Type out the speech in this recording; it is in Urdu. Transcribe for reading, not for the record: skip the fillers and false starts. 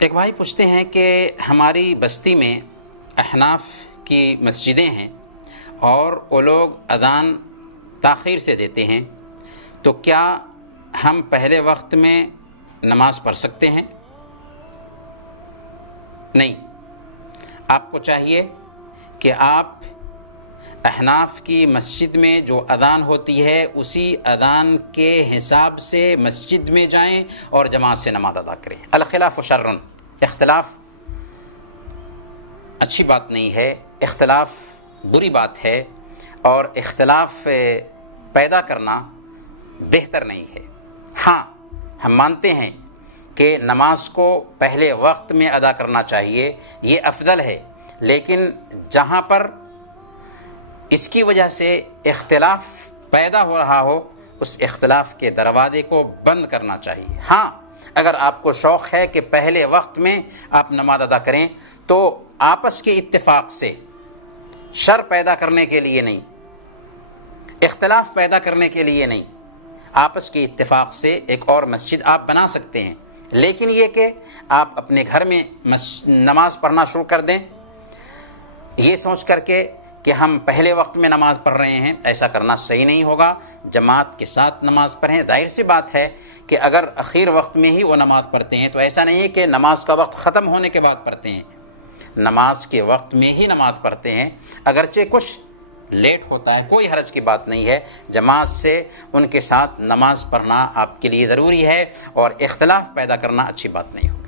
ایک بھائی پوچھتے ہیں کہ ہماری بستی میں احناف کی مسجدیں ہیں اور وہ لوگ اذان تاخیر سے دیتے ہیں، تو کیا ہم پہلے وقت میں نماز پڑھ سکتے ہیں؟ نہیں، آپ کو چاہیے کہ آپ احناف کی مسجد میں جو اذان ہوتی ہے اسی اذان کے حساب سے مسجد میں جائیں اور جماعت سے نماز ادا کریں۔ الخلاف شر، اختلاف اچھی بات نہیں ہے، اختلاف بری بات ہے، اور اختلاف پیدا کرنا بہتر نہیں ہے۔ ہاں، ہم مانتے ہیں کہ نماز کو پہلے وقت میں ادا کرنا چاہیے، یہ افضل ہے، لیکن جہاں پر اس کی وجہ سے اختلاف پیدا ہو رہا ہو اس اختلاف کے دروازے کو بند کرنا چاہیے۔ ہاں، اگر آپ کو شوق ہے کہ پہلے وقت میں آپ نماز ادا کریں تو آپس کے اتفاق سے، شر پیدا کرنے کے لیے نہیں، اختلاف پیدا کرنے کے لیے نہیں، آپس کے اتفاق سے ایک اور مسجد آپ بنا سکتے ہیں، لیکن یہ کہ آپ اپنے گھر میں نماز پڑھنا شروع کر دیں یہ سوچ کر کے کہ ہم پہلے وقت میں نماز پڑھ رہے ہیں، ایسا کرنا صحیح نہیں ہوگا۔ جماعت کے ساتھ نماز پڑھیں۔ ظاہر سی بات ہے کہ اگر اخیر وقت میں ہی وہ نماز پڑھتے ہیں تو ایسا نہیں ہے کہ نماز کا وقت ختم ہونے کے بعد پڑھتے ہیں، نماز کے وقت میں ہی نماز پڑھتے ہیں، اگرچہ کچھ لیٹ ہوتا ہے، کوئی حرج کی بات نہیں ہے۔ جماعت سے ان کے ساتھ نماز پڑھنا آپ کے لیے ضروری ہے، اور اختلاف پیدا کرنا اچھی بات نہیں ہوگی۔